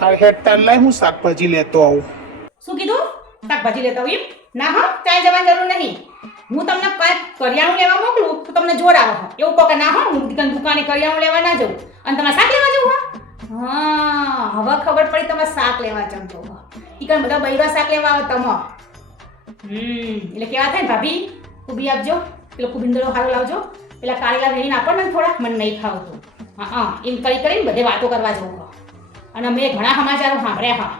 હા હેડતા લાય હું શાકભાજી લેતો આવું. શું કીધું? શાકભાજી લેતા આવું એમ? ના હો, ચાય જવાની જરૂર નહીં. હું તમને કાંઈ કરિયાણું લેવા મોકલું તો તમને જોર આવે હો. એવું કહો કે ના હો, હું દુકાને કરિયાણું લેવા ના જાઉં અને તમારે શાક લેવા જવું હો? હા, હવે ખબર પડી તમારે શાક લેવા જમતો હો. ઈકન બધા બૈરા શાક લેવા આવે તમો. એટલે કેવા થાય ને ભાભી, કુબી આપજો, પેલો કુબીંદરો હારો લાવજો, પેલા કારેલા વેણીને આપો ને થોડા, મને નહીં ખાવતું. હા એમ કરીને બધે વાતો કરવા જવું હો. અને મેં ઘણા સમાચારો સાંભળ્યા હા,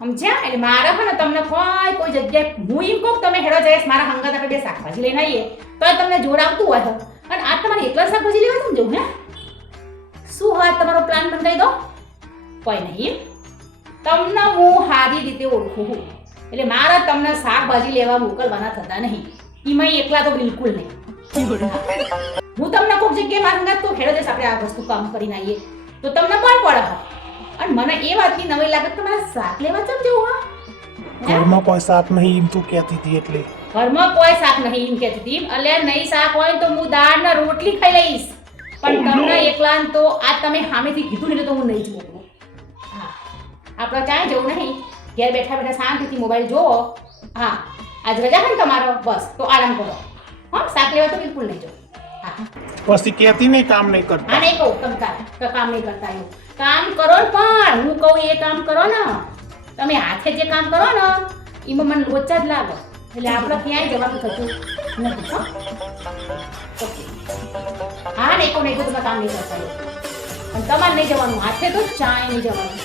સમજ્યા? એટલે મારે છે ને તમને કોઈ જગ્યાએ હું એમ કહું તમે હેડો જઈશ મારા હંગાત આપણે બે શાકભાજી લઈને આવીએ તો તમને જોર આવતું હોય અને આ તમારે એકલા શાકભાજી લેવા સમજવું હે? શું હોય તમારો પ્લાન બંધાઈ દો? કોઈ નહીં, તમને હું સારી રીતે ઓળખું છું એટલે મારા તમને શાકભાજી લેવા મોકલવાના થતા નહીં. એમાં એકલા તો બિલકુલ નહીં. હું તમને કોઈક જગ્યાએ મારા હંગાત તો હેડો જઈશ આપણે આ વસ્તુ કામ કરીને આવીએ તો તમને પણ પડે અને મને એ વાતની નવાઈ લાગે કે મારે શાક લેવા ચમ જવું હા? ઘરમાં કોઈ શાક નહીં એમ તું કહેતી હતી એટલે. ઘરમાં કોઈ શાક નહીં એમ કહેતી હતી. અલ્યા નહીં શાક હોય તો હું દાળ ને રોટલી ખાઈ લઈશ પણ તમને એકલા તો આ તમે સામેથી કીધું ને તો હું નહીં જ મોકલું. હા, આપણે ક્યાંય જવું નહીં, ઘેર બેઠા બેઠા શાંતિથી મોબાઈલ જોવો. હા, આજ રજા છે ને તમારો, બસ તો આરામ કરો. હા, શાક લેવા તો બિલકુલ નહીં જો. હા પછી કહેતી નહીં કામ નહીં કરતા. હા, નહીં કહું તમે કામ નહીં કરતા એવું. કામ કરો ને પણ હું કહું એ કામ કરો ને. તમે હાથે જે કામ કરો ને એમાં મને લોચા જ લાગે એટલે આપણે ક્યાંય જવાનું થતું નથી. ઓકે, હા નહીં કહું તમે કામ નહીં કરતા એવું અને તમારે નહીં જવાનું હાથે તો ચાય નહીં જવાનું.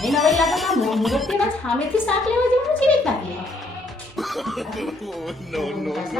મને નવાઈ લાગે કે મુહૂર્તમાં સામેથી શાક લેવા જવાનું છે રીતના લેવા. no.